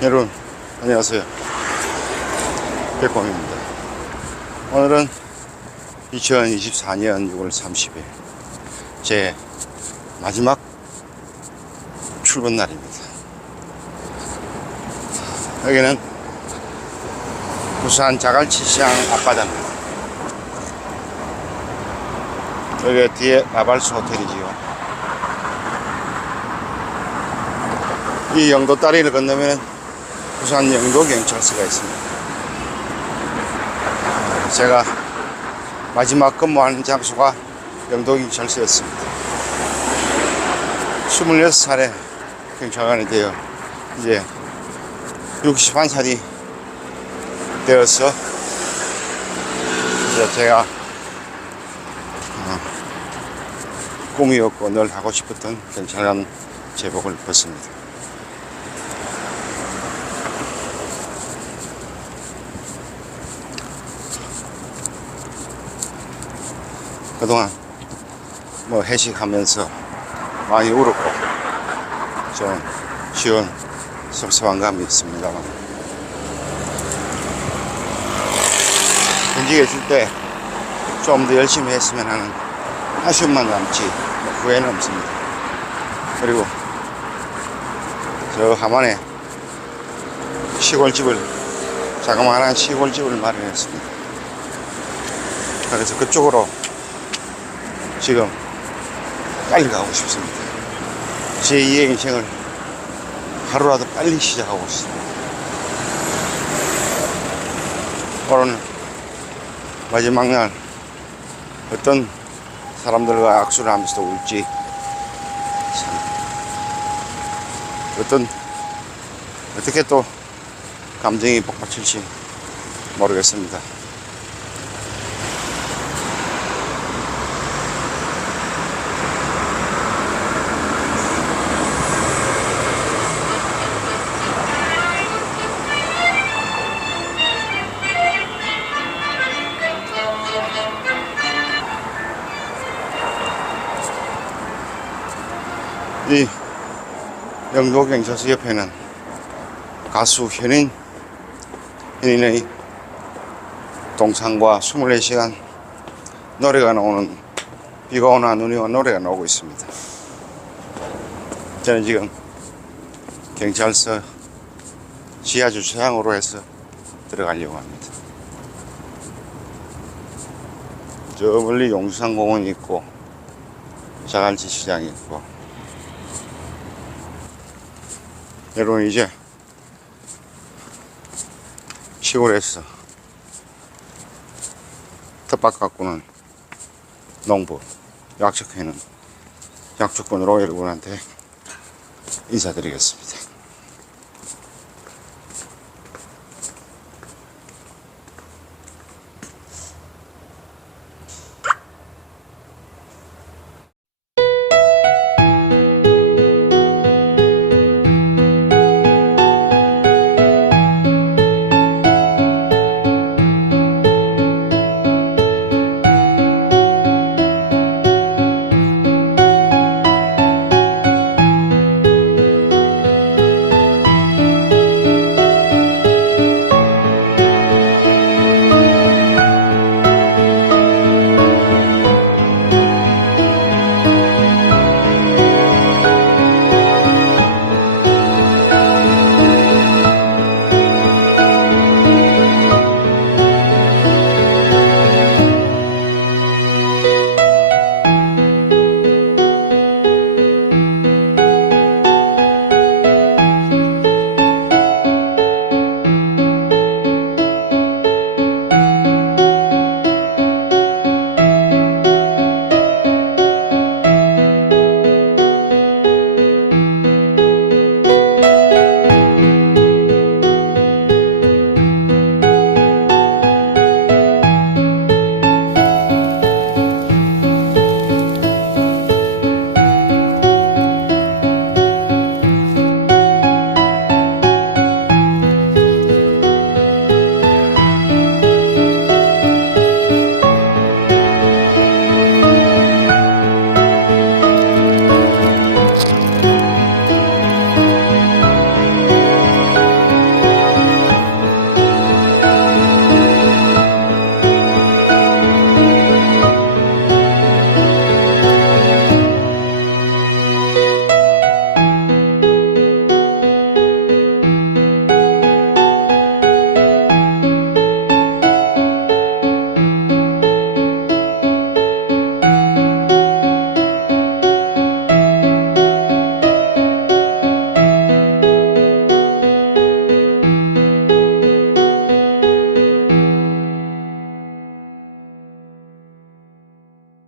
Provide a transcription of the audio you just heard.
여러분 안녕하세요. 백광입니다. 오늘은 2024년 6월 30일 제 마지막 출근 날입니다. 여기는 부산 자갈치 시장 앞바다입니다. 여기 뒤에 라발스 호텔이지요. 이 영도 다리를 건너면 부산 영도 경찰서가 있습니다. 제가 마지막 근무하는 장소가 영도 경찰서였습니다. 26살에 경찰관이 되어 이제 61살이 되어서 이제 제가 어, 꿈이었고 늘 하고 싶었던 경찰관 제복을 벗습니다. 그동안 뭐 회식하면서 많이 울었고 좀 쉬운 섭섭한 감이 있습니다만 현직에 있을 때 좀 더 열심히 했으면 하는 아쉬움만 남지 뭐 후회는 없습니다. 그리고 저 하만에 시골집을 자그마한 시골집을 마련했습니다. 그래서 그쪽으로 지금 빨리 가고 싶습니다. 제 2의 인생을 하루라도 빨리 시작하고 싶습니다. 오늘 마지막 날 어떤 사람들과 악수를 하면서 울지 참 어떤 어떻게 또 감정이 복받칠지 모르겠습니다. 이 영도경찰서 옆에는 가수 현인, 현인의 동상과 24시간 노래가 나오는 비가 오나 눈이 오나 노래가 나오고 있습니다. 저는 지금 경찰서 지하 주차장으로 해서 들어가려고 합니다. 저 멀리 용산 공원이 있고 자갈치 시장이 있고 여러분 이제 시골에서 텃밭 가꾸는 농부 약속해는 약속권으로 여러분한테 인사드리겠습니다.